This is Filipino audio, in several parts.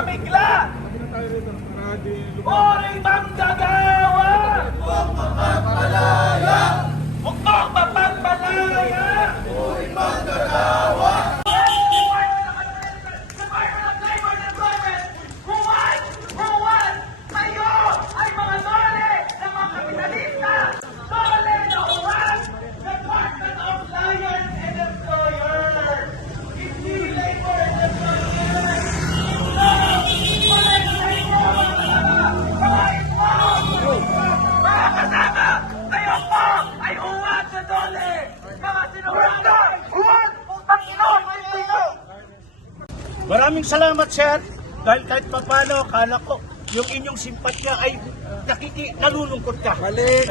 kamigla! Oray manggagawa! Huwag mapagpalaya! Huwag mapagpalaya! Oray manggagawa! Kayo ay mga dole ng mga kapitalista! Dole na uwan! Department of Lions and Employers! Hindi labor and employers! Mga kasama! Kayo po ay uwan sa dole! Mga sinungaling! Uwan! Putang ino! Maraming salamat, sir. Dahil kahit papano, kala ko, yung inyong simpatya ay nalulungkot ka. Mali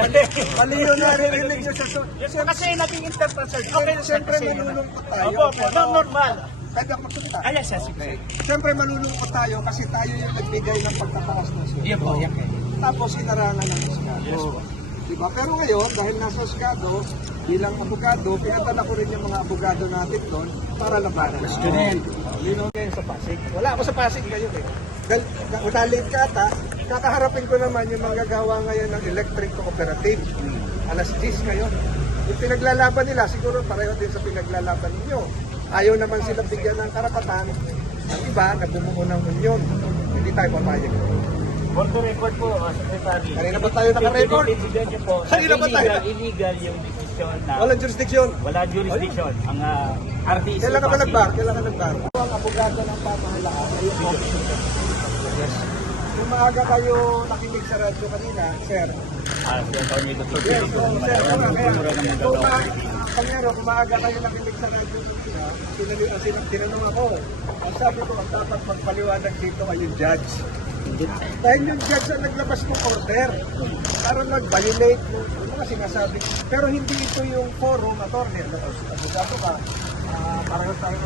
yun narinig nyo sa Yes, kasi naging interpreter. Okay, Siyempre malulungkot tayo. Opo, normal. Pwede ako magsalita. Ay, yes, sige. Siyempre malulungkot tayo kasi tayo yung nagbigay ng pagtataas ng sweldo. Yan po, yan. Tapos inarangan ng Estado. Yes po. Diba? Pero ngayon, dahil nasa Estado, bilang abogado, pinadala ko rin yung mga abogado natin doon para labanan. Student. Lino ngayon sa Pasig. Wala ako sa Pasig ngayon eh. Dahil utalit ka ata, kakaharapin ko naman yung manggagawa ngayon ng electric cooperative. Alas 10 ngayon. Yung pinaglalaban nila, siguro pareho din sa pinaglalaban ninyo. Ayaw naman sila bigyan ng karapatan. Ang iba, nagbumuo ng union. Hindi tayo papayag. For the record po, Secretary. Kanina ba tayo naka-record? Pinitigan niyo po. Kanina ba tayo? Illegal yung decision na Walang jurisdiction. wala jurisdiction. Ang RTC. Kailan ka ba nag-bar? Kailan ka nag-bar? Ang abogado ng pamahalaan ay yung officer. Yes. Kung maaga kayo nakinig sa radyo kanina, sir. Si Atty. Dr. Yes, Philip, sir. mura ng Kanyero, kung maaga kayo nakinig sa radyo kanina, tinanong ako. Ang sabi ko, ang dapat magpaliwanag dito ay yung judge. Dahil yung judge ang naglabas ng order para nag-violate yung mga sinasabi. Pero hindi ito yung forum, attorney. Abogado ka, parang tayo